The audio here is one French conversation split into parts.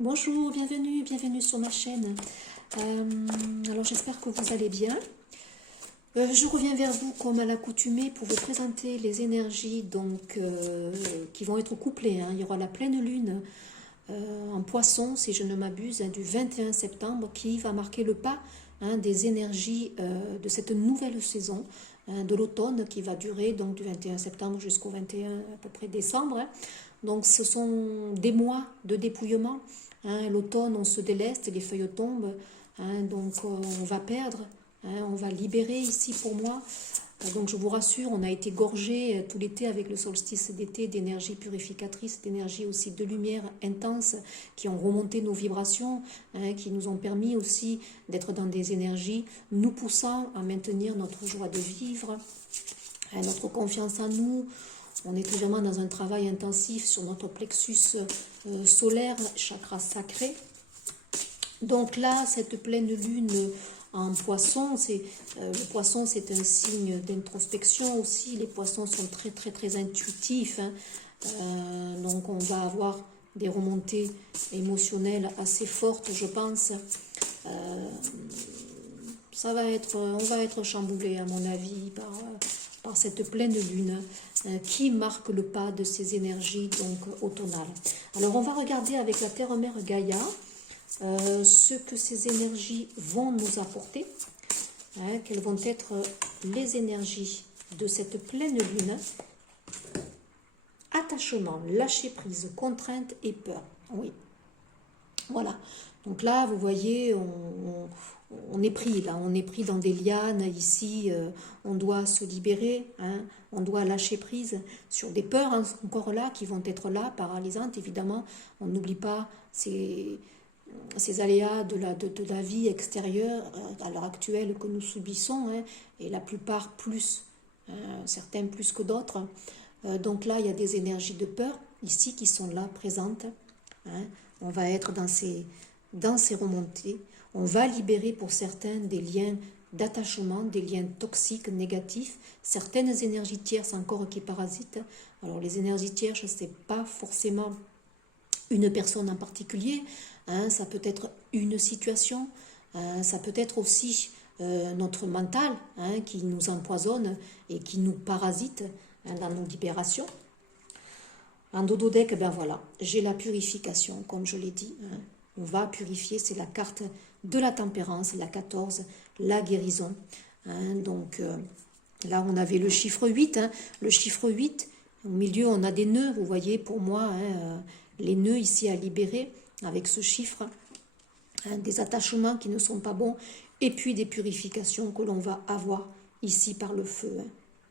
Bonjour, bienvenue sur ma chaîne. Alors j'espère que vous allez bien. Je reviens vers vous comme à l'accoutumée pour vous présenter les énergies qui vont être couplées. Il y aura la pleine lune en poisson, si je ne m'abuse, du 21 septembre qui va marquer le pas des énergies de cette nouvelle saison de l'automne qui va durer donc du 21 septembre jusqu'au 21 à peu près décembre. Donc ce sont des mois de dépouillement. L'automne, on se déleste, les feuilles tombent, donc on va perdre, on va libérer ici pour moi. Donc je vous rassure, on a été gorgé tout l'été avec le solstice d'été d'énergie purificatrice, d'énergie aussi de lumière intense qui ont remonté nos vibrations, qui nous ont permis aussi d'être dans des énergies nous poussant à maintenir notre joie de vivre, notre confiance en nous. On est vraiment dans un travail intensif sur notre plexus solaire, chakra sacré. Donc là, cette pleine lune en poisson, le poisson c'est un signe d'introspection aussi. Les poissons sont très intuitifs. Donc on va avoir des remontées émotionnelles assez fortes, je pense. On va être chamboulé à mon avis par cette pleine lune qui marque le pas de ces énergies donc automnales. Alors on va regarder avec la terre-mère Gaïa ce que ces énergies vont nous apporter, quelles vont être les énergies de cette pleine lune. Attachement, lâcher prise, contrainte et peur. Oui, voilà. Donc là, vous voyez, on est pris là, on est pris dans des lianes ici, on doit se libérer, on doit lâcher prise sur des peurs encore là qui vont être là, paralysantes évidemment. On n'oublie pas ces aléas de la vie extérieure à l'heure actuelle que nous subissons, et la plupart plus, certains plus que d'autres. Donc là, il y a des énergies de peur ici qui sont là, présentes. On va être dans ces remontées. On va libérer pour certains des liens d'attachement, des liens toxiques, négatifs, certaines énergies tierces encore qui parasitent. Alors les énergies tierces, ce n'est pas forcément une personne en particulier, ça peut être une situation, ça peut être aussi notre mental qui nous empoisonne et qui nous parasite dans nos libérations. En dodo-deck, ben voilà, j'ai la purification, comme je l'ai dit. On va purifier, c'est la carte de la tempérance, la 14, la guérison. Donc là, on avait le chiffre 8. Le chiffre 8, au milieu, on a des nœuds, vous voyez, pour moi, les nœuds ici à libérer avec ce chiffre. Des attachements qui ne sont pas bons, et puis des purifications que l'on va avoir ici par le feu.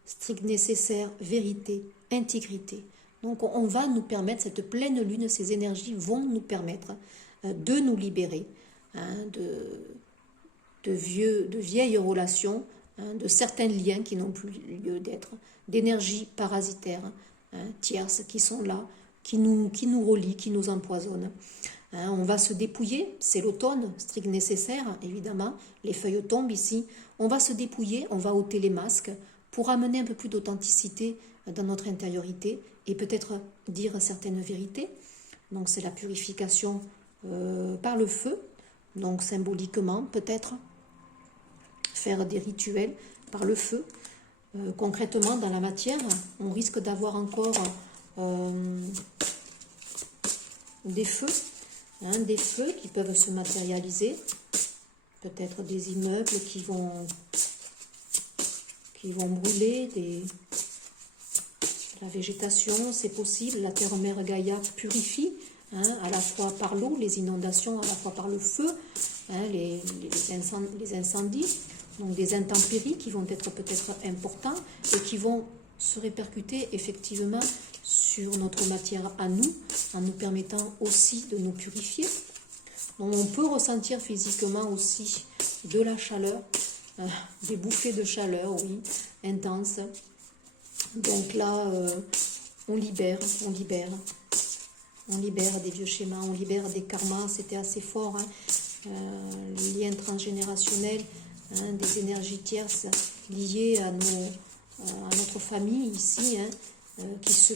Strict nécessaire, vérité, intégrité. Donc on va nous permettre, cette pleine lune, ces énergies vont nous permettre de nous libérer de vieilles relations, de certains liens qui n'ont plus lieu d'être, d'énergies parasitaires, tierces qui sont là, qui nous relient, qui nous empoisonnent. On va se dépouiller, c'est l'automne, strict nécessaire, évidemment, les feuilles tombent ici. On va se dépouiller, on va ôter les masques pour amener un peu plus d'authenticité dans notre intériorité et peut-être dire certaines vérités. Donc c'est la purification par le feu, donc symboliquement peut-être faire des rituels par le feu. Concrètement dans la matière, on risque d'avoir encore des feux qui peuvent se matérialiser, peut-être des immeubles qui vont brûler, la végétation, c'est possible. La terre-mère Gaïa purifie, à la fois par l'eau, les inondations, à la fois par le feu, les incendies, donc des intempéries qui vont être peut-être importants et qui vont se répercuter effectivement sur notre matière à nous, en nous permettant aussi de nous purifier. Donc on peut ressentir physiquement aussi de la chaleur, des bouffées de chaleur, oui, intenses. Donc là, on libère des vieux schémas, on libère des karmas, c'était assez fort, les liens transgénérationnels, des énergies tierces liées à notre famille ici, qui se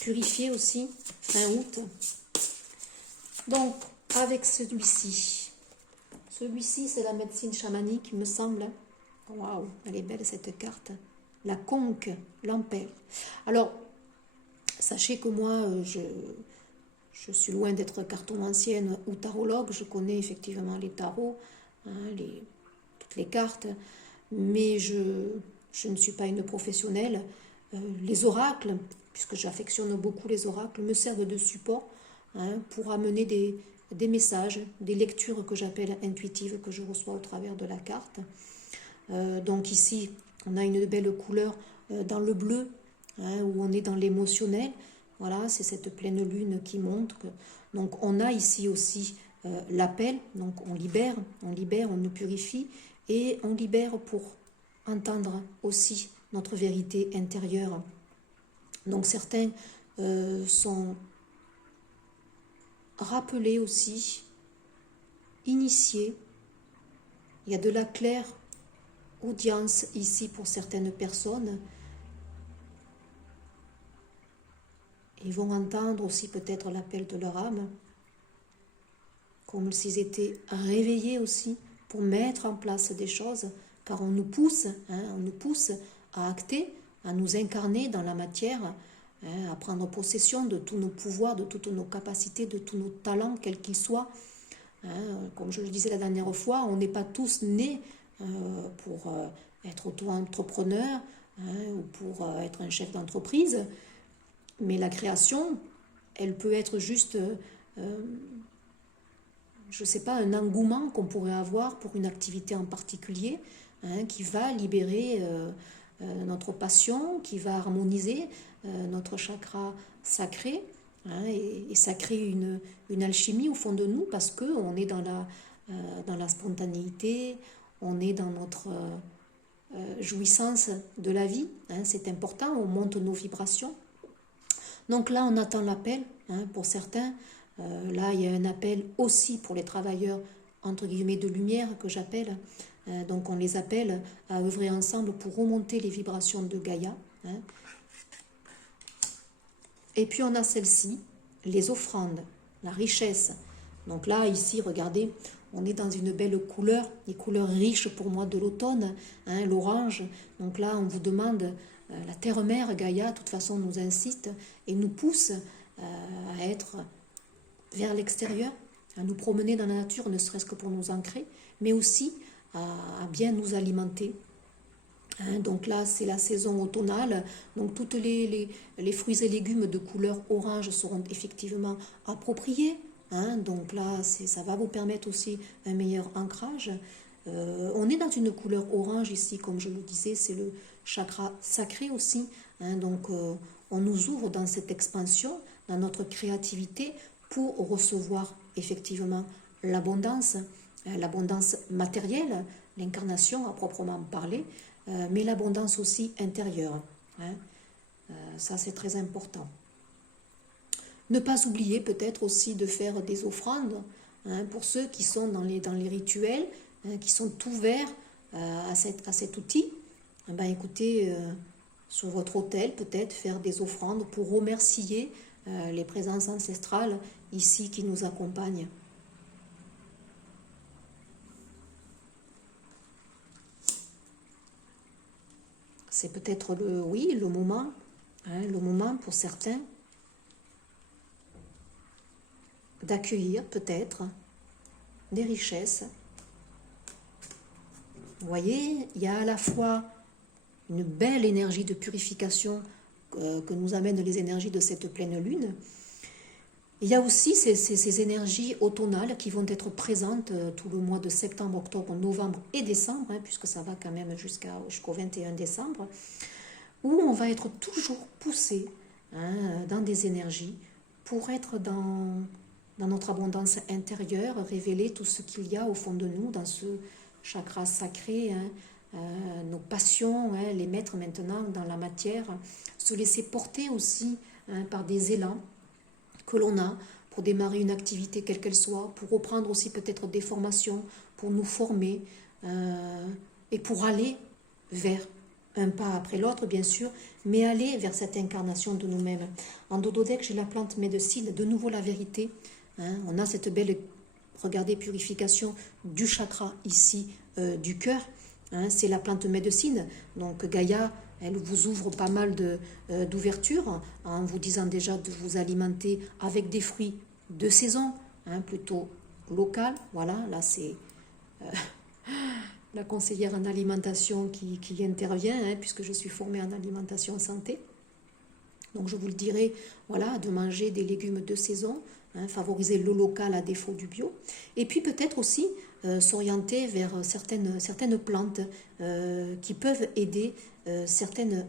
purifiait aussi fin août. Donc avec celui-ci. Celui-ci, c'est la médecine chamanique, il me semble. Waouh, elle est belle cette carte. La conque, l'ampère. Alors, sachez que moi, je suis loin d'être cartomancienne ou tarologue. Je connais effectivement les tarots, hein, toutes les cartes, mais je ne suis pas une professionnelle. Les oracles, puisque j'affectionne beaucoup les oracles, me servent de support, hein, pour amener des messages, des lectures que j'appelle intuitives, que je reçois au travers de la carte. Donc ici, on a une belle couleur dans le bleu, hein, où on est dans l'émotionnel. Voilà, c'est cette pleine lune qui montre que... Donc on a ici aussi l'appel, donc on libère, on nous purifie, et on libère pour entendre aussi notre vérité intérieure. Donc certains sont rappelés aussi, initiés. Il y a de la claire audience ici pour certaines personnes. Ils vont entendre aussi peut-être l'appel de leur âme, comme s'ils étaient réveillés aussi pour mettre en place des choses, car on nous pousse, hein, on nous pousse à acter, à nous incarner dans la matière, hein, à prendre possession de tous nos pouvoirs, de toutes nos capacités, de tous nos talents, quels qu'ils soient. Hein, comme je le disais la dernière fois, on n'est pas tous nés pour être auto-entrepreneur, hein, ou pour être un chef d'entreprise. Mais la création, elle peut être juste, je ne sais pas, un engouement qu'on pourrait avoir pour une activité en particulier, hein, qui va libérer notre passion, qui va harmoniser notre chakra sacré, hein, et ça crée une alchimie au fond de nous parce qu'on est dans la spontanéité, on est dans notre jouissance de la vie, hein, c'est important, on monte nos vibrations. Donc là, on attend l'appel, hein, pour certains. Là, il y a un appel aussi pour les travailleurs, entre guillemets, de lumière, que j'appelle. Donc on les appelle à œuvrer ensemble pour remonter les vibrations de Gaïa. Hein. Et puis on a celle-ci, les offrandes, la richesse. Donc là, ici, regardez, on est dans une belle couleur, les couleurs riches pour moi de l'automne, hein, l'orange. Donc là, on vous demande... La terre-mère, Gaïa, de toute façon, nous incite et nous pousse à être vers l'extérieur, à nous promener dans la nature, ne serait-ce que pour nous ancrer, mais aussi à bien nous alimenter. Hein, donc là, c'est la saison automnale, donc tous les fruits et légumes de couleur orange seront effectivement appropriés. Hein, donc là, ça va vous permettre aussi un meilleur ancrage. On est dans une couleur orange ici, comme je le disais, c'est le chakra sacré aussi. Hein, donc on nous ouvre dans cette expansion, dans notre créativité, pour recevoir effectivement l'abondance matérielle, l'incarnation à proprement parler, mais l'abondance aussi intérieure. Hein. Ça, c'est très important. Ne pas oublier peut-être aussi de faire des offrandes, hein, pour ceux qui sont dans les rituels, qui sont ouverts à cet outil. Ben écoutez, sur votre autel, peut-être faire des offrandes pour remercier les présences ancestrales ici qui nous accompagnent. C'est peut-être le moment, hein, le moment pour certains d'accueillir peut-être des richesses. Vous voyez, il y a à la fois une belle énergie de purification que nous amènent les énergies de cette pleine lune. Il y a aussi ces énergies automnales qui vont être présentes tout le mois de septembre, octobre, novembre et décembre, hein, puisque ça va quand même jusqu'au 21 décembre, où on va être toujours poussé, hein, dans des énergies pour être dans notre abondance intérieure, révéler tout ce qu'il y a au fond de nous, dans ce chakra sacré, hein, nos passions, hein, les mettre maintenant dans la matière, se laisser porter aussi, hein, par des élans que l'on a pour démarrer une activité quelle qu'elle soit, pour reprendre aussi peut-être des formations, pour nous former et pour aller vers un pas après l'autre bien sûr, mais aller vers cette incarnation de nous-mêmes. En dododeck, j'ai la plante médecine, de nouveau la vérité. Hein, on a cette belle Regardez, purification du chakra ici du cœur. Hein, c'est la plante médecine. Donc Gaïa, elle vous ouvre pas mal d'ouverture en vous disant déjà de vous alimenter avec des fruits de saison, hein, plutôt local. Voilà, là c'est la conseillère en alimentation qui intervient, hein, puisque je suis formée en alimentation santé. Donc je vous le dirai, voilà, de manger des légumes de saison, hein, favoriser le local à défaut du bio. Et puis peut-être aussi s'orienter vers certaines plantes qui peuvent aider certaines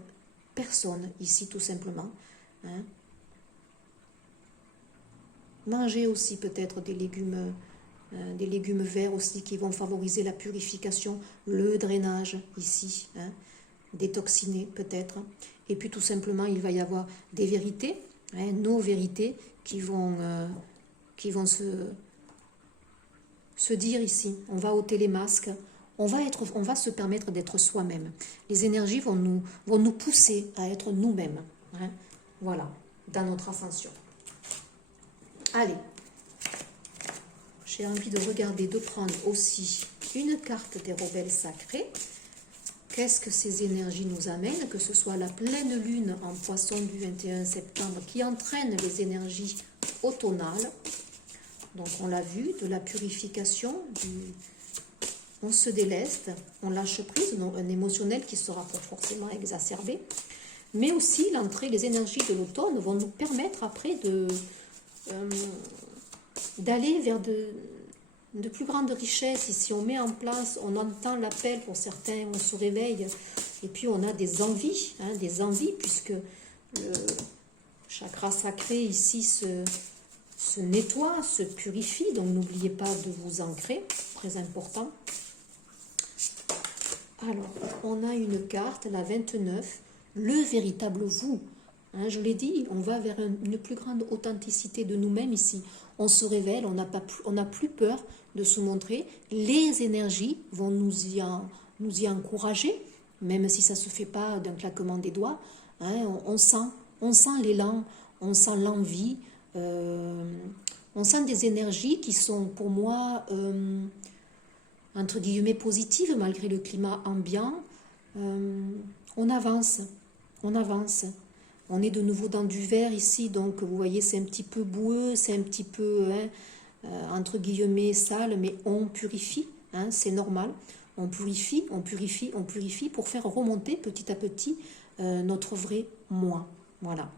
personnes ici tout simplement. Hein. Manger aussi peut-être des légumes verts aussi qui vont favoriser la purification, le drainage ici, hein, détoxiner peut-être. Et puis tout simplement, il va y avoir des vérités, hein, nos vérités qui vont se dire ici. On va ôter les masques, on va se permettre d'être soi-même. Les énergies vont nous pousser à être nous-mêmes. Hein, voilà, dans notre ascension. Allez, j'ai envie de regarder, de prendre aussi une carte des rebelles sacrés. Qu'est-ce que ces énergies nous amènent? Que ce soit la pleine lune en poisson du 21 septembre qui entraîne les énergies automnales. Donc on l'a vu, de la purification, on se déleste, on lâche prise, donc un émotionnel qui sera pas forcément exacerbé. Mais aussi l'entrée, les énergies de l'automne vont nous permettre après d'aller vers de plus grandes richesses. Ici, on met en place, on entend l'appel pour certains, on se réveille, et puis on a des envies, puisque le chakra sacré ici se nettoie, se purifie, donc n'oubliez pas de vous ancrer, très important. Alors, on a une carte, la 29, le véritable vous. Hein, je l'ai dit, on va vers une plus grande authenticité de nous-mêmes ici. On se révèle, on n'a plus peur de se montrer. Les énergies vont nous y encourager, même si ça ne se fait pas d'un claquement des doigts. Hein, on sent l'élan, on sent l'envie, on sent des énergies qui sont pour moi, entre guillemets, positives malgré le climat ambiant. On avance. On est de nouveau dans du vert ici, donc vous voyez c'est un petit peu boueux, c'est un petit peu, entre guillemets, sale, mais on purifie, hein, c'est normal. On purifie pour faire remonter petit à petit notre vrai moi. Voilà.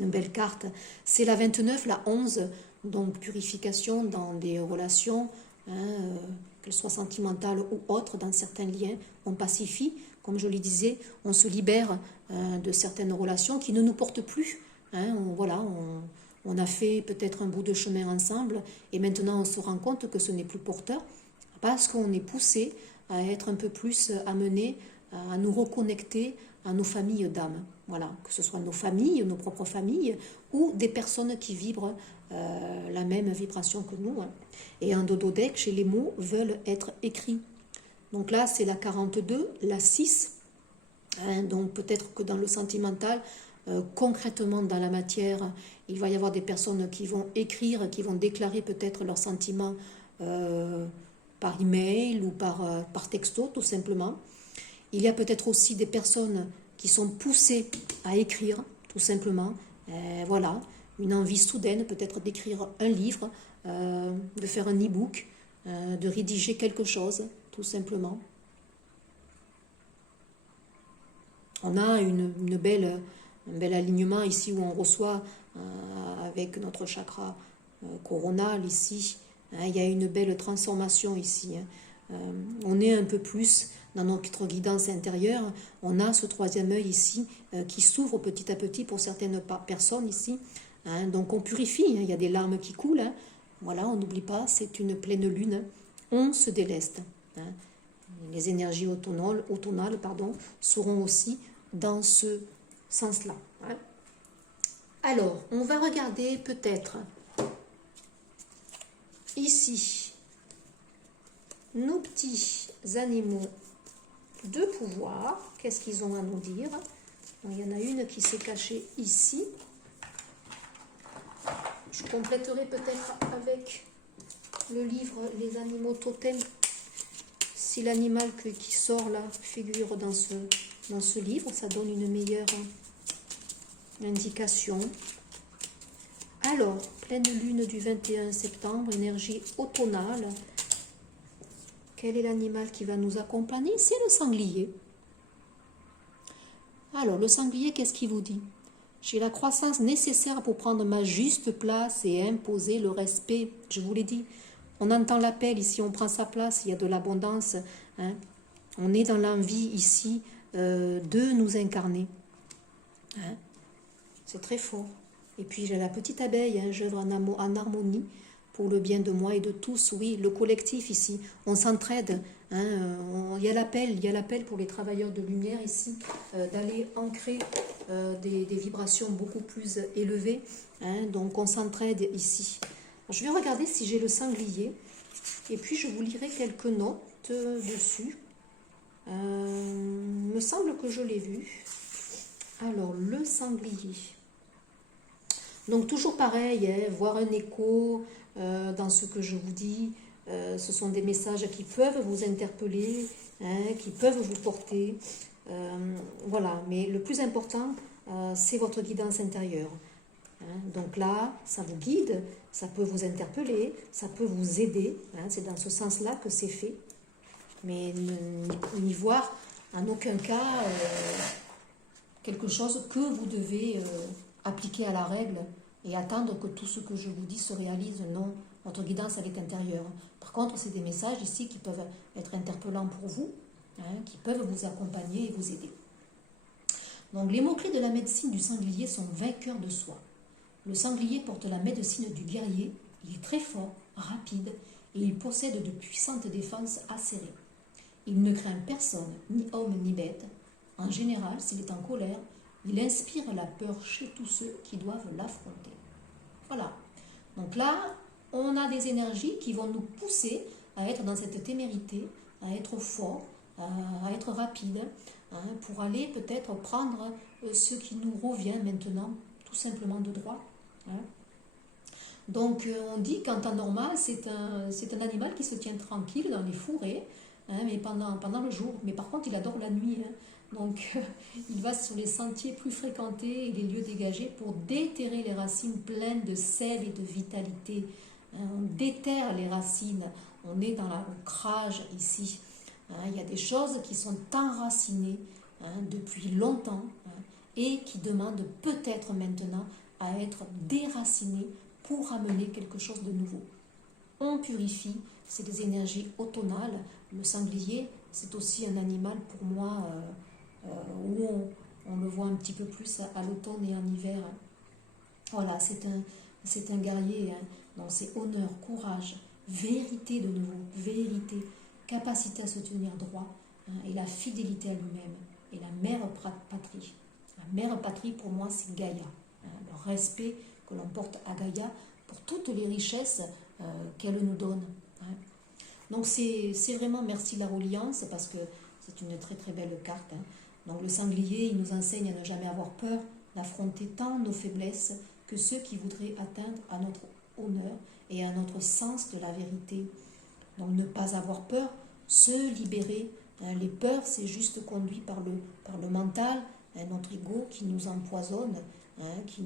Une belle carte. C'est la 29, la 11, donc purification dans des relations, hein, qu'elles soient sentimentales ou autres, dans certains liens. On pacifie, comme je le disais, on se libère de certaines relations qui ne nous portent plus. Hein, on a fait peut-être un bout de chemin ensemble et maintenant on se rend compte que ce n'est plus porteur parce qu'on est poussé à être un peu plus amené à nous reconnecter à nos familles d'âme. Voilà, que ce soit nos familles, nos propres familles ou des personnes qui vibrent la même vibration que nous. Hein. Et un dodo deck, chez les mots, veulent être écrits. Donc là, c'est la 42, la 6. Hein, donc peut-être que dans le sentimental, concrètement dans la matière, il va y avoir des personnes qui vont écrire, qui vont déclarer peut-être leurs sentiments par email ou par texto, tout simplement. Il y a peut-être aussi des personnes qui sont poussées à écrire, tout simplement. Voilà, une envie soudaine peut-être d'écrire un livre, de faire un e-book, de rédiger quelque chose, tout simplement. On a un bel alignement ici où on reçoit avec notre chakra coronal ici. Hein, il y a une belle transformation ici. Hein. On est un peu plus dans notre guidance intérieure. On a ce troisième œil ici qui s'ouvre petit à petit pour certaines personnes ici. Hein, donc on purifie, hein, il y a des larmes qui coulent. Hein. Voilà, on n'oublie pas, c'est une pleine lune. Hein. On se déleste. Hein. Les énergies automnales seront aussi dans ce sens-là. Hein. Alors, on va regarder peut-être ici nos petits animaux de pouvoir. Qu'est-ce qu'ils ont à nous dire? Donc, il y en a une qui s'est cachée ici. Je compléterai peut-être avec le livre Les animaux totems, si l'animal qui sort là figure dans ce livre, ça donne une meilleure indication. Alors, pleine lune du 21 septembre, énergie automnale. Quel est l'animal qui va nous accompagner? C'est le sanglier. Alors, le sanglier, qu'est-ce qu'il vous dit? J'ai la croissance nécessaire pour prendre ma juste place et imposer le respect. Je vous l'ai dit, on entend l'appel ici, on prend sa place, il y a de l'abondance. Hein. On est dans l'envie ici de nous incarner. Hein. C'est très fort. Et puis j'ai la petite abeille, hein, j'œuvre en harmonie pour le bien de moi et de tous. Oui, le collectif ici, on s'entraide. Hein, il y a l'appel pour les travailleurs de lumière ici, d'aller ancrer des vibrations beaucoup plus élevées. Hein, donc on s'entraide ici. Je vais regarder si j'ai le sanglier et puis je vous lirai quelques notes dessus. Me semble que je l'ai vu. Alors, le sanglier. Donc toujours pareil, hein, voir un écho dans ce que je vous dis. Ce sont des messages qui peuvent vous interpeller, hein, qui peuvent vous porter. Voilà, mais le plus important, c'est votre guidance intérieure. Hein. Donc là, ça vous guide, ça peut vous interpeller, ça peut vous aider. Hein, c'est dans ce sens-là que c'est fait. Mais n'y voir en aucun cas quelque chose que vous devez appliquer à la règle et attendre que tout ce que je vous dis se réalise. Non, votre guidance, elle est intérieure. Par contre, c'est des messages ici qui peuvent être interpellants pour vous, hein, qui peuvent vous accompagner et vous aider. Donc, les mots-clés de la médecine du sanglier sont vainqueur de soi. Le sanglier porte la médecine du guerrier. Il est très fort, rapide et il possède de puissantes défenses acérées. Il ne craint personne, ni homme ni bête. En général, s'il est en colère, il inspire la peur chez tous ceux qui doivent l'affronter. Voilà. Donc là, on a des énergies qui vont nous pousser à être dans cette témérité, à être fort, à être rapide, hein, pour aller peut-être prendre ce qui nous revient maintenant, tout simplement de droit. Hein. Donc on dit qu'en temps normal, c'est un animal qui se tient tranquille dans les fourrés, hein, mais pendant le jour. Mais par contre, il adore la nuit. Hein. Donc, il va sur les sentiers plus fréquentés et les lieux dégagés pour déterrer les racines pleines de sève et de vitalité. On déterre les racines, on est dans l'ancrage ici. Il y a des choses qui sont enracinées depuis longtemps et qui demandent peut-être maintenant à être déracinées pour amener quelque chose de nouveau. On purifie, c'est des énergies automnales. Le sanglier, c'est aussi un animal pour moi où on le voit un petit peu plus à l'automne et en hiver. Voilà, c'est un guerrier. Hein. Donc c'est honneur, courage, vérité de nouveau, vérité, capacité à se tenir droit, hein, et la fidélité à lui-même. Et la mère patrie. La mère patrie pour moi c'est Gaïa. Hein, le respect que l'on porte à Gaïa pour toutes les richesses qu'elle nous donne. Hein. Donc c'est vraiment merci la reliance parce que c'est une très très belle carte. Hein. Donc le sanglier, il nous enseigne à ne jamais avoir peur d'affronter tant nos faiblesses que ceux qui voudraient atteindre à notre honneur et à notre sens de la vérité. Donc ne pas avoir peur, se libérer. Hein, les peurs, c'est juste conduit par le mental, hein, notre ego qui nous empoisonne, hein, qui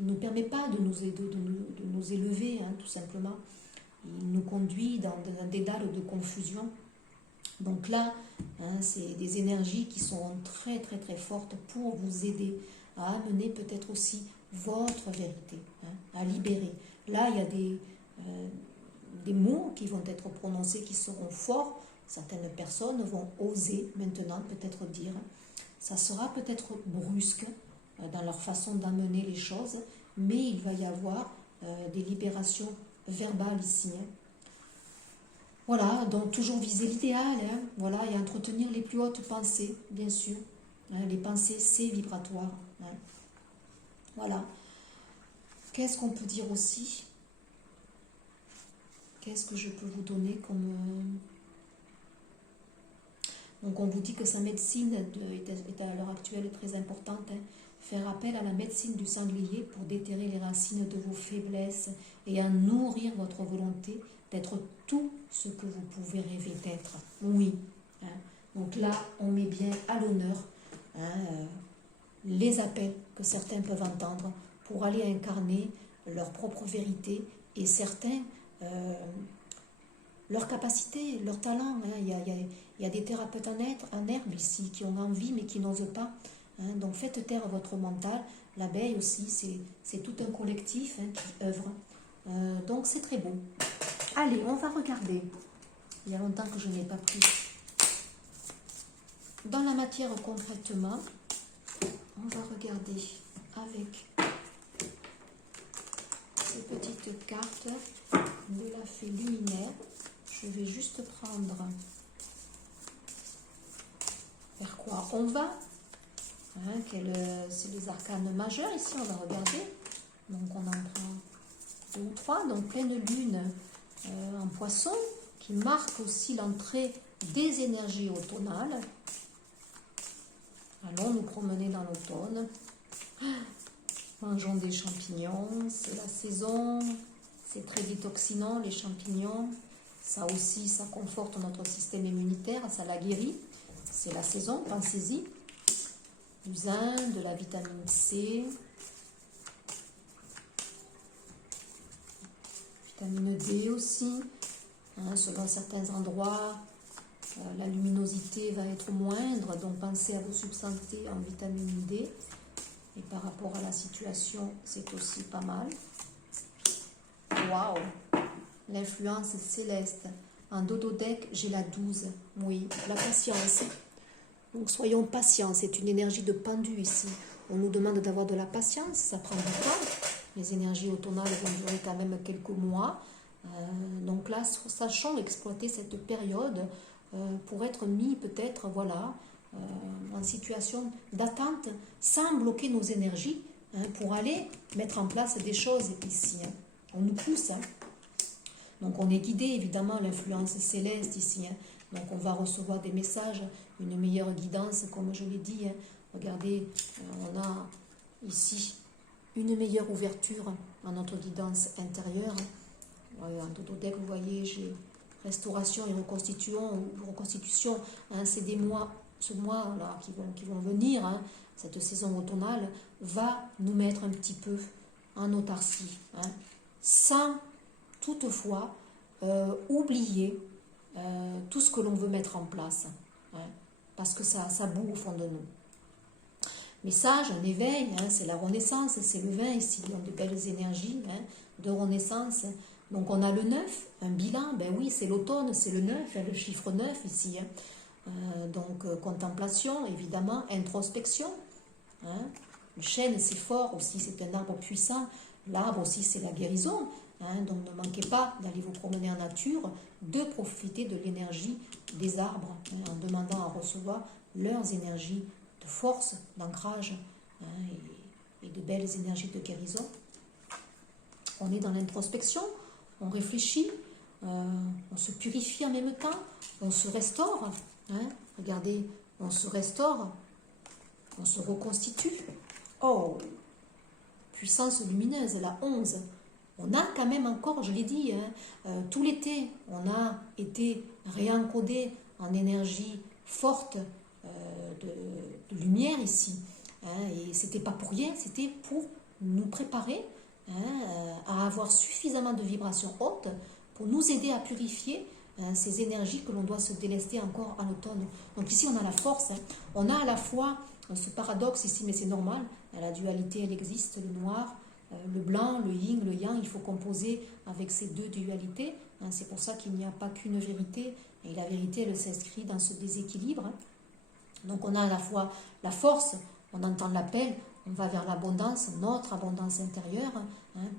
nous permet pas de nous élever, hein, tout simplement. Il nous conduit dans des dalles de confusion. Donc là, hein, c'est des énergies qui sont très très très fortes pour vous aider à amener peut-être aussi votre vérité, hein, à libérer. Là, il y a des mots qui vont être prononcés qui seront forts. Certaines personnes vont oser maintenant peut-être dire. Ça sera peut-être brusque dans leur façon d'amener les choses, mais il va y avoir des libérations verbales ici. Hein. Voilà, donc toujours viser l'idéal, hein, voilà, et entretenir les plus hautes pensées, bien sûr. Hein, les pensées, c'est vibratoire. Hein. Voilà. Qu'est-ce qu'on peut dire aussi? Qu'est-ce que je peux vous donner comme... Donc on vous dit que sa médecine est à l'heure actuelle très importante. Hein. faire appel à la médecine du sanglier pour déterrer les racines de vos faiblesses et à nourrir votre volonté d'être tout ce que vous pouvez rêver d'être. Oui. Hein. Donc là, on met bien à l'honneur les appels que certains peuvent entendre pour aller incarner leur propre vérité et certains leur capacité, leur talent. Hein. Il y a des thérapeutes en herbe ici qui ont envie mais qui n'osent pas. Hein. Donc faites taire votre mental. L'abeille aussi, c'est tout un collectif qui œuvre. Donc c'est très beau. Allez, on va regarder. Il y a longtemps que je n'ai pas pris. Dans la matière concrètement, on va regarder avec ces petites cartes de la fée luminaire. Je vais juste prendre vers quoi on va. Hein, c'est les arcanes majeurs ici, on va regarder. Donc on en prend 2 ou 3. Donc pleine lune en poisson qui marque aussi l'entrée des énergies automnales. Allons nous promener dans l'automne. Mangeons des champignons, c'est la saison, c'est très détoxinant les champignons. Ça aussi, ça conforte notre système immunitaire, ça la guérit. C'est la saison, pensez-y. Du zinc, de la vitamine C, vitamine D aussi. Hein, selon certains endroits, la luminosité va être moindre, donc pensez à vous substancer en vitamine D. Et par rapport à la situation, c'est aussi pas mal. Waouh! L'influence céleste. En dododec, j'ai la 12. Oui, la patience. Donc soyons patients, c'est une énergie de pendu ici. On nous demande d'avoir de la patience, ça prend du temps. Les énergies automnales vont durer quand même quelques mois. Donc là, sachons exploiter cette période pour être mis peut-être, voilà, en situation d'attente sans bloquer nos énergies pour aller mettre en place des choses ici. On nous pousse. Donc on est guidé, évidemment, l'influence céleste ici. Donc on va recevoir des messages, une meilleure guidance, comme je l'ai dit. Regardez, on a ici une meilleure ouverture à notre guidance intérieure. En dododec, vous voyez, j'ai restauration et reconstitution. C'est des mois, ce mois-là qui vont venir. Cette saison automnale va nous mettre un petit peu en autarcie. Sans toutefois oublier tout ce que l'on veut mettre en place. Parce que ça boue au fond de nous. Message, un éveil, c'est la renaissance, c'est le vin ici, donc de belles énergies de renaissance. Donc on a le 9, un bilan, ben oui, c'est l'automne, c'est le 9, le chiffre 9 ici. Donc contemplation, évidemment, introspection. Le chêne, c'est fort aussi, c'est un arbre puissant. L'arbre aussi, c'est la guérison. Donc ne manquez pas d'aller vous promener en nature, de profiter de l'énergie des arbres, en demandant à recevoir leurs énergies de force, d'ancrage et de belles énergies de guérison. On est dans l'introspection, on réfléchit, on se purifie en même temps, on se restaure. Regardez, on se restaure, on se reconstitue. Oh, puissance lumineuse, la 11. On a quand même encore, je l'ai dit, tout l'été, on a été réencodé en énergie forte de lumière ici. Et c'était pas pour rien, c'était pour nous préparer à avoir suffisamment de vibrations hautes pour nous aider à purifier ces énergies que l'on doit se délester encore à l'automne. Donc ici, on a la force. On a à la fois ce paradoxe ici, mais c'est normal. La dualité, elle existe, le noir, le blanc, le yin, le yang, il faut composer avec ces deux dualités. C'est pour ça qu'il n'y a pas qu'une vérité. Et la vérité, elle s'inscrit dans ce déséquilibre. Donc on a à la fois la force, on entend l'appel, on va vers l'abondance, notre abondance intérieure,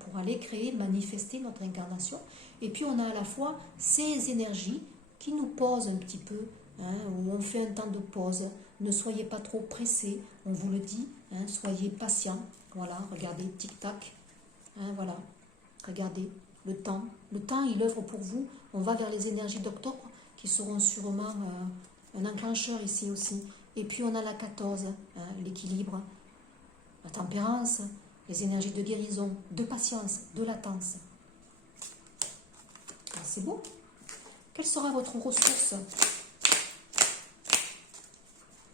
pour aller créer, manifester notre incarnation. Et puis on a à la fois ces énergies qui nous posent un petit peu, où on fait un temps de pause. Ne soyez pas trop pressés, on vous le dit, soyez patients. Voilà, regardez, tic-tac, voilà, regardez, le temps, il œuvre pour vous. On va vers les énergies d'octobre qui seront sûrement un enclencheur ici aussi. Et puis on a la 14, l'équilibre. la tempérance, les énergies de guérison, de patience, de latence. Ah, c'est beau. Quelle sera votre ressource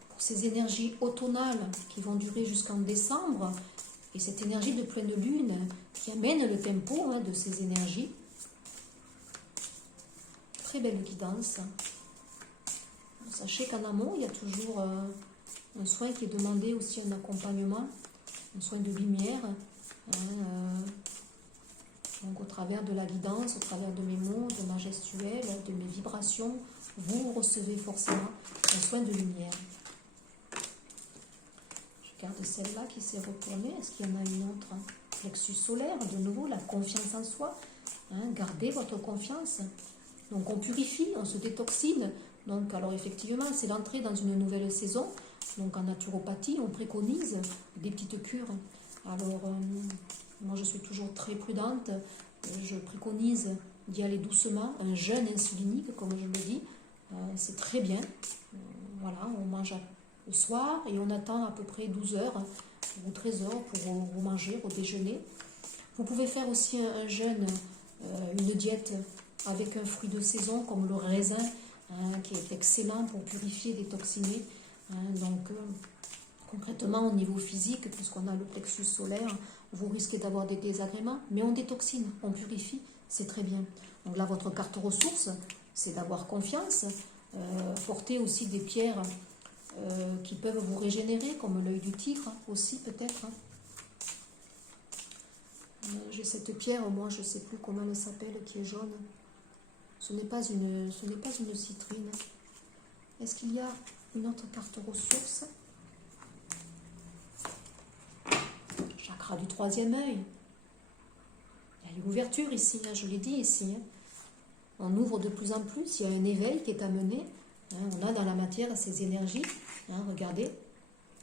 pour ces énergies automnales qui vont durer jusqu'en décembre et cette énergie de pleine lune qui amène le tempo de ces énergies? Très belle guidance. Sachez qu'en amont, il y a toujours un soin qui est demandé, aussi un accompagnement, un soin de lumière. Donc au travers de la guidance, au travers de mes mots, de ma gestuelle, de mes vibrations, vous recevez forcément un soin de lumière. Je garde celle-là qui s'est retournée. Est-ce qu'il y en a une autre? Plexus solaire, de nouveau, la confiance en soi. Gardez votre confiance. Donc on purifie, on se détoxine. Donc alors effectivement, c'est l'entrée dans une nouvelle saison. Donc en naturopathie, on préconise des petites cures. Alors moi je suis toujours très prudente. Je préconise d'y aller doucement, un jeûne insulinique comme je le dis. C'est très bien. Voilà, on mange le soir et on attend à peu près 12 heures ou 13 heures pour manger au déjeuner. Vous pouvez faire aussi un jeûne, une diète avec un fruit de saison comme le raisin, qui est excellent pour purifier, détoxiner. Donc concrètement au niveau physique, puisqu'on a le plexus solaire, vous risquez d'avoir des désagréments, mais on détoxine, on purifie, c'est très bien. Donc là, votre carte ressource, c'est d'avoir confiance, porter aussi des pierres qui peuvent vous régénérer, comme l'œil du tigre aussi peut-être. J'ai cette pierre, moi je ne sais plus comment elle s'appelle, qui est jaune. Ce n'est pas une citrine. Est-ce qu'il y a une autre carte ressource? Chakra du troisième œil. Il y a une ouverture ici, je l'ai dit ici. On ouvre de plus en plus, il y a un éveil qui est amené. On a dans la matière ces énergies. Regardez,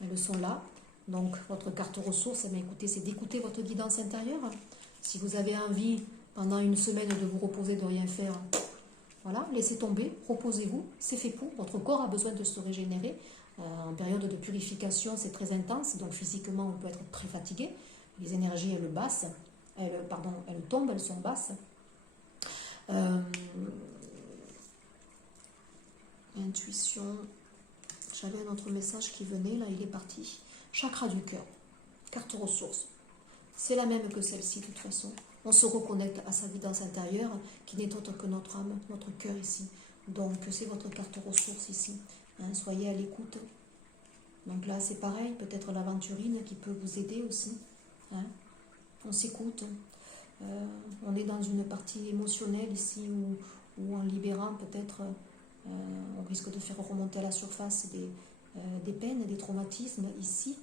elles sont là. Donc votre carte ressource, écoutez, c'est d'écouter votre guidance intérieure. Si vous avez envie pendant une semaine de vous reposer, de rien faire, voilà, laissez tomber, reposez-vous, c'est fait pour. Votre corps a besoin de se régénérer. En période de purification, c'est très intense, donc physiquement, on peut être très fatigué. Les énergies, elles tombent, elles sont basses. Intuition, j'avais un autre message qui venait, là, il est parti. Chakra du cœur, carte ressource. C'est la même que celle-ci, de toute façon. On se reconnecte à sa guidance intérieure, qui n'est autre que notre âme, notre cœur ici. Donc, c'est votre carte ressource ici. Soyez à l'écoute. Donc là, c'est pareil, peut-être l'aventurine qui peut vous aider aussi. On s'écoute. On est dans une partie émotionnelle ici, où en libérant, peut-être, on risque de faire remonter à la surface des peines, des traumatismes ici.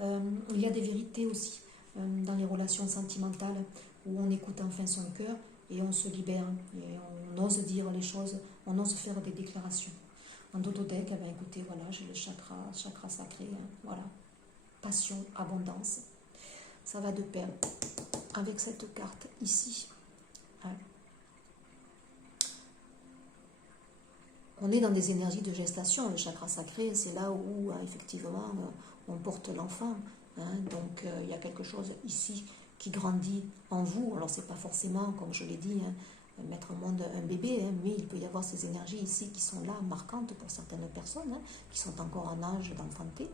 Il y a des vérités aussi dans les relations sentimentales, où on écoute enfin son cœur et on se libère, et on ose dire les choses, on ose faire des déclarations. En Dododek, écoutez, voilà, j'ai le chakra sacré, voilà, passion, abondance. Ça va de pair avec cette carte ici. On est dans des énergies de gestation. Le chakra sacré, c'est là où effectivement on porte l'enfant. Donc il y a quelque chose ici qui grandit en vous. Alors c'est pas forcément, comme je l'ai dit, mettre au monde un bébé, mais il peut y avoir ces énergies ici qui sont là, marquantes pour certaines personnes, qui sont encore en âge d'enfanter.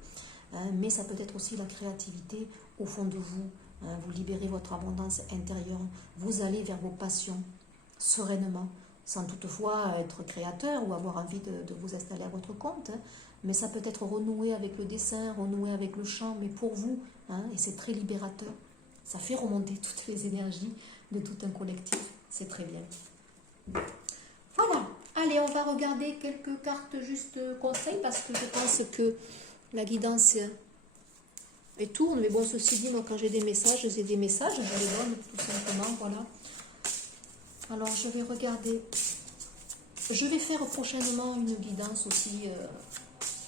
Mais ça peut être aussi la créativité au fond de vous. Vous libérez votre abondance intérieure. Vous allez vers vos passions sereinement, sans toutefois être créateur ou avoir envie de vous installer à votre compte. Mais ça peut être renoué avec le dessin, renoué avec le chant, mais pour vous, et c'est très libérateur. Ça fait remonter toutes les énergies de tout un collectif. C'est très bien. Voilà. Allez, on va regarder quelques cartes juste conseils, parce que je pense que la guidance est tourne. Mais bon, ceci dit, moi, quand j'ai des messages, je les donne tout simplement. Voilà. Alors, je vais regarder. Je vais faire prochainement une guidance aussi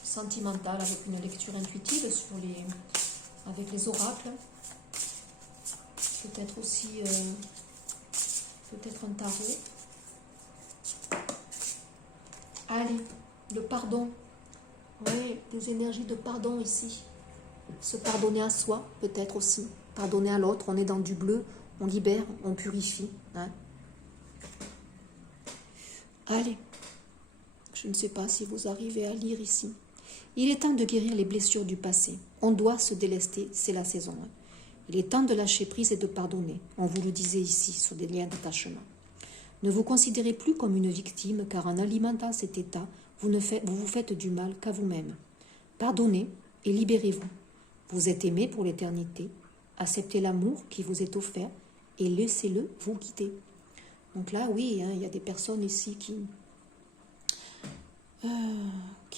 sentimentale, avec une lecture intuitive avec les oracles. Peut-être aussi peut-être un tarot. Allez, le pardon. Oui, des énergies de pardon ici. Se pardonner à soi, peut-être aussi. Pardonner à l'autre, on est dans du bleu, on libère, on purifie. Hein. Allez, je ne sais pas si vous arrivez à lire ici. Il est temps de guérir les blessures du passé. On doit se délester, c'est la saison. Hein. Il est temps de lâcher prise et de pardonner. On vous le disait ici, sur des liens d'attachement. Ne vous considérez plus comme une victime, car en alimentant cet état, vous vous faites du mal qu'à vous-même. Pardonnez et libérez-vous. Vous êtes aimé pour l'éternité. Acceptez l'amour qui vous est offert et laissez-le vous guider. Donc là, oui, hein, il y a des personnes ici qui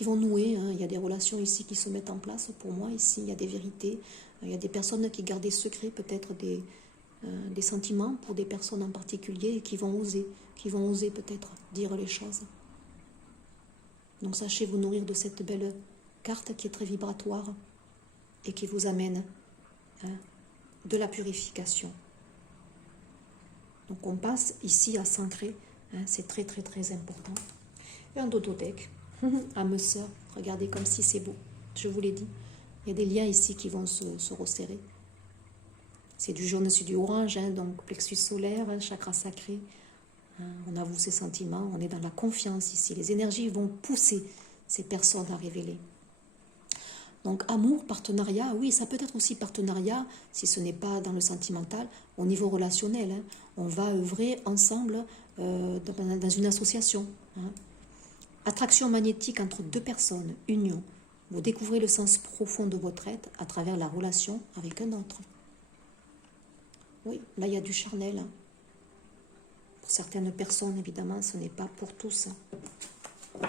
vont nouer. Hein. Il y a des relations ici qui se mettent en place pour moi. Ici, il y a des vérités. Il y a des personnes qui gardent des secrets, peut-être des sentiments pour des personnes en particulier et qui vont oser peut-être dire les choses. Donc sachez vous nourrir de cette belle carte qui est très vibratoire et qui vous amène de la purification. Donc on passe ici à s'ancrer, hein, c'est très très très important. Et un dodothèque, âme sœur, regardez comme si c'est beau, je vous l'ai dit. Il y a des liens ici qui vont se resserrer. C'est du jaune, c'est du orange, hein, donc plexus solaire, hein, chakra sacré. Hein, on avoue ses sentiments, on est dans la confiance ici. Les énergies vont pousser ces personnes à révéler. Donc amour, partenariat, oui, ça peut être aussi partenariat, si ce n'est pas dans le sentimental, au niveau relationnel. Hein. On va œuvrer ensemble dans une association. Hein. Attraction magnétique entre deux personnes, union. Vous découvrez le sens profond de votre être à travers la relation avec un autre. Oui, là il y a du charnel. Hein. Pour certaines personnes, évidemment, ce n'est pas pour tous. Hein.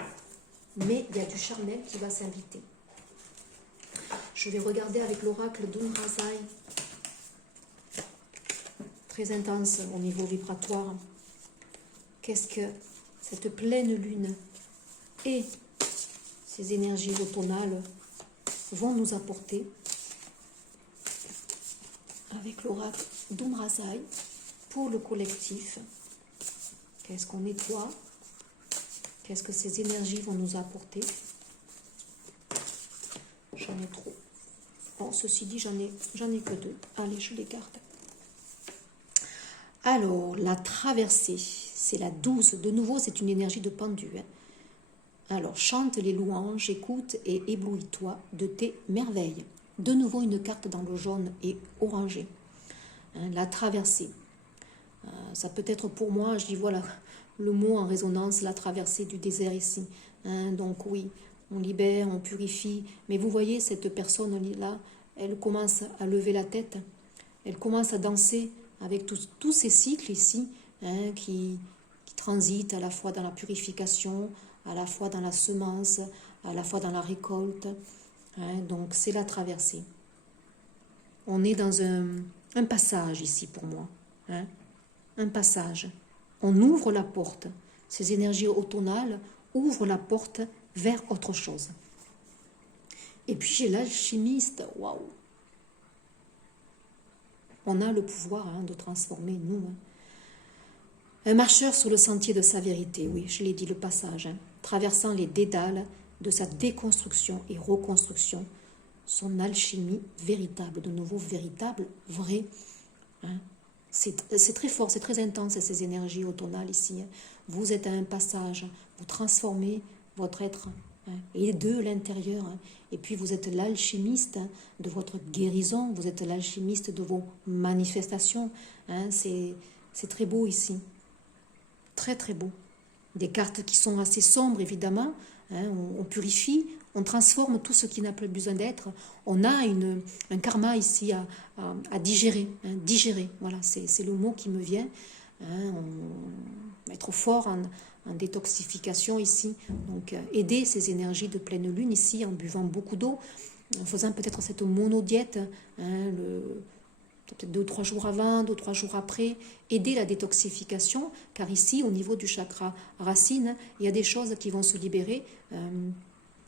Mais il y a du charnel qui va s'inviter. Je vais regarder avec l'oracle d'Umrazai. Très intense au niveau vibratoire. Qu'est-ce que cette pleine lune et ces énergies automnales vont nous apporter avec l'oracle d'Umrazai pour le collectif. Qu'est-ce qu'on nettoie? Qu'est-ce que ces énergies vont nous apporter? J'en ai trop. Bon, ceci dit, j'en ai que deux. Allez, je les garde. Alors, la traversée, c'est la 12. De nouveau, c'est une énergie de pendu. Hein. Alors, chante les louanges, écoute et éblouis-toi de tes merveilles. De nouveau, une carte dans le jaune et orangé. Hein, la traversée. Ça peut être pour moi, je dis voilà, le mot en résonance, la traversée du désert ici. Hein, donc oui, on libère, on purifie. Mais vous voyez, cette personne-là, elle commence à lever la tête. Elle commence à danser avec tous ces cycles ici, hein, qui transitent à la fois dans la purification, à la fois dans la semence, à la fois dans la récolte. Hein, donc c'est la traversée. On est dans un passage ici pour moi. Hein, un passage. On ouvre la porte. Ces énergies automnales ouvrent la porte vers autre chose. Et puis j'ai l'alchimiste. Waouh! On a le pouvoir de transformer nous. Hein. Un marcheur sur le sentier de sa vérité, oui, je l'ai dit, le passage, hein, traversant les dédales de sa déconstruction et reconstruction, son alchimie véritable, de nouveau véritable, vrai. Hein. C'est très fort, c'est très intense ces énergies automnales ici. Hein. Vous êtes à un passage, vous transformez votre être, hein, et de l'intérieur. Hein. Et puis vous êtes l'alchimiste hein, de votre guérison, vous êtes l'alchimiste de vos manifestations. Hein. C'est très beau ici. Très très beau. Des cartes qui sont assez sombres évidemment, hein, on purifie, on transforme tout ce qui n'a plus besoin d'être. On a un karma ici à digérer, hein, digérer, voilà, c'est le mot qui me vient. Hein, être fort en détoxification ici, donc aider ces énergies de pleine lune ici en buvant beaucoup d'eau, en faisant peut-être cette monodiète, hein, peut-être 2 ou 3 jours avant, 2 ou 3 jours après, aider la détoxification, car ici, au niveau du chakra racine, il y a des choses qui vont se libérer,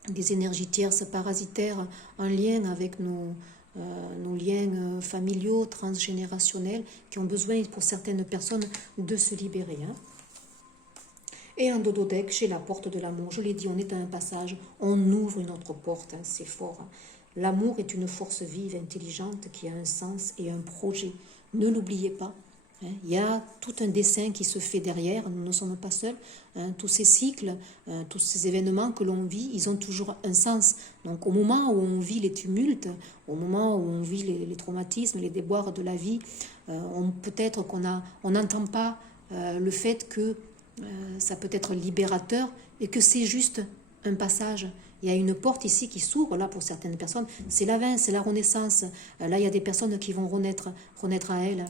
des énergies tierces parasitaires en lien avec nos liens familiaux, transgénérationnels, qui ont besoin pour certaines personnes de se libérer. Hein. Et un dodothèque chez la porte de l'amour, je l'ai dit, on est à un passage, on ouvre une autre porte, hein, c'est fort. Hein. L'amour est une force vive, intelligente, qui a un sens et un projet. Ne l'oubliez pas. Hein. Il y a tout un dessin qui se fait derrière, nous ne sommes pas seuls. Hein. Tous ces cycles, tous ces événements que l'on vit, ils ont toujours un sens. Donc au moment où on vit les tumultes, au moment où on vit les traumatismes, les déboires de la vie, peut-être on n'entend pas le fait que ça peut être libérateur et que c'est juste un passage. Il y a une porte ici qui s'ouvre, là, pour certaines personnes. C'est la fin, c'est la renaissance. Là, il y a des personnes qui vont renaître à elles.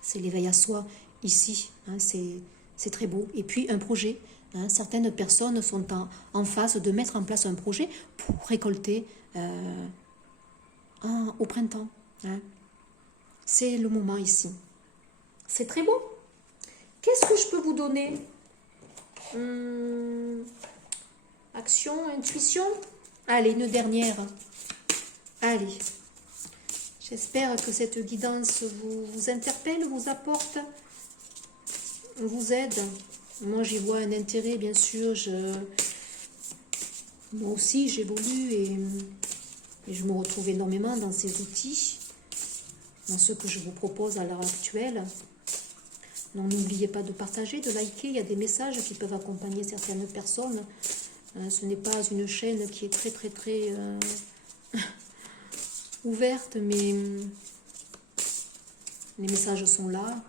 C'est l'éveil à soi, ici. Hein, c'est très beau. Et puis, un projet. Hein, certaines personnes sont en phase de mettre en place un projet pour récolter au printemps. Hein. C'est le moment ici. C'est très beau. Qu'est-ce que je peux vous donner? Action, intuition. Allez, une dernière. Allez. J'espère que cette guidance vous interpelle, vous apporte, vous aide. Moi, j'y vois un intérêt, bien sûr. Moi aussi, j'évolue et je me retrouve énormément dans ces outils, dans ce que je vous propose à l'heure actuelle. Non, n'oubliez pas de partager, de liker. Il y a des messages qui peuvent accompagner certaines personnes. Ce n'est pas une chaîne qui est très ouverte, mais les messages sont là,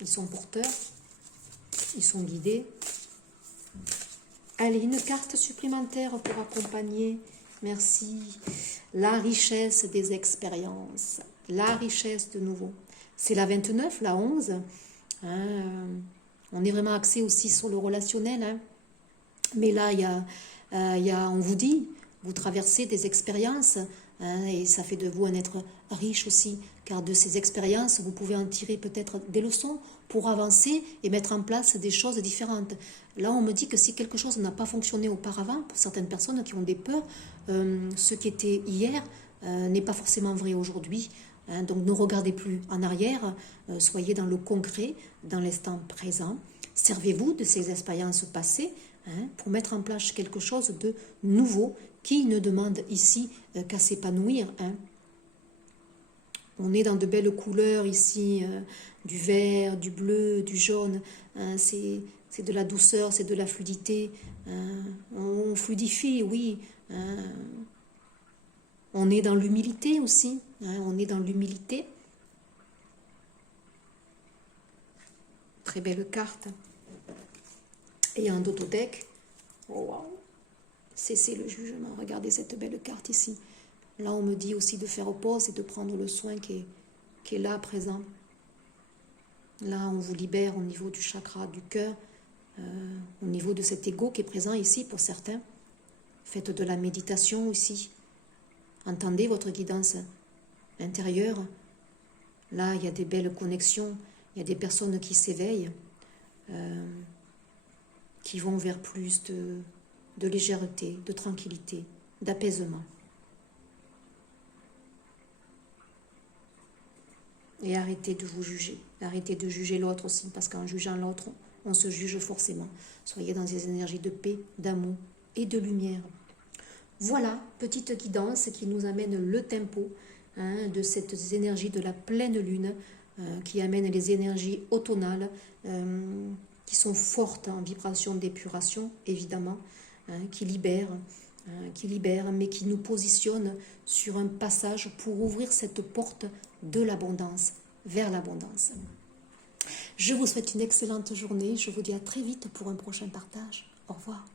ils sont porteurs, ils sont guidés. Allez, une carte supplémentaire pour accompagner. Merci. La richesse des expériences, la richesse de nouveau. C'est la 29, la 11. On est vraiment axé aussi sur le relationnel. Hein. Mais là, on vous dit, vous traversez des expériences, hein, et ça fait de vous un être riche aussi, car de ces expériences, vous pouvez en tirer peut-être des leçons pour avancer et mettre en place des choses différentes. Là, on me dit que si quelque chose n'a pas fonctionné auparavant, pour certaines personnes qui ont des peurs, ce qui était hier n'est pas forcément vrai aujourd'hui. Hein, donc ne regardez plus en arrière, soyez dans le concret, dans l'instant présent. Servez-vous de ces expériences passées, hein, pour mettre en place quelque chose de nouveau qui ne demande ici qu'à s'épanouir. Hein. On est dans de belles couleurs ici, du vert, du bleu, du jaune. Hein, c'est de la douceur, c'est de la fluidité. Hein. On fluidifie, oui. Hein. On est dans l'humilité aussi. Hein, on est dans l'humilité. Très belle carte. Et un dotodeck. Oh, wow. Cessez le jugement. Regardez cette belle carte ici. Là, on me dit aussi de faire pause et de prendre le soin qui est là, présent. Là, on vous libère au niveau du chakra du cœur, au niveau de cet ego qui est présent ici pour certains. Faites de la méditation aussi. Entendez votre guidance intérieure. Là, il y a des belles connexions. Il y a des personnes qui s'éveillent, qui vont vers plus de légèreté, de tranquillité, d'apaisement. Et arrêtez de vous juger. Arrêtez de juger l'autre aussi, parce qu'en jugeant l'autre, on se juge forcément. Soyez dans des énergies de paix, d'amour et de lumière. Voilà, petite guidance qui nous amène le tempo, hein, de ces énergies de la pleine lune, qui amène les énergies automnales, qui sont fortes en vibration d'épuration, évidemment, hein, qui libèrent, mais qui nous positionnent sur un passage pour ouvrir cette porte de l'abondance, vers l'abondance. Je vous souhaite une excellente journée. Je vous dis à très vite pour un prochain partage. Au revoir.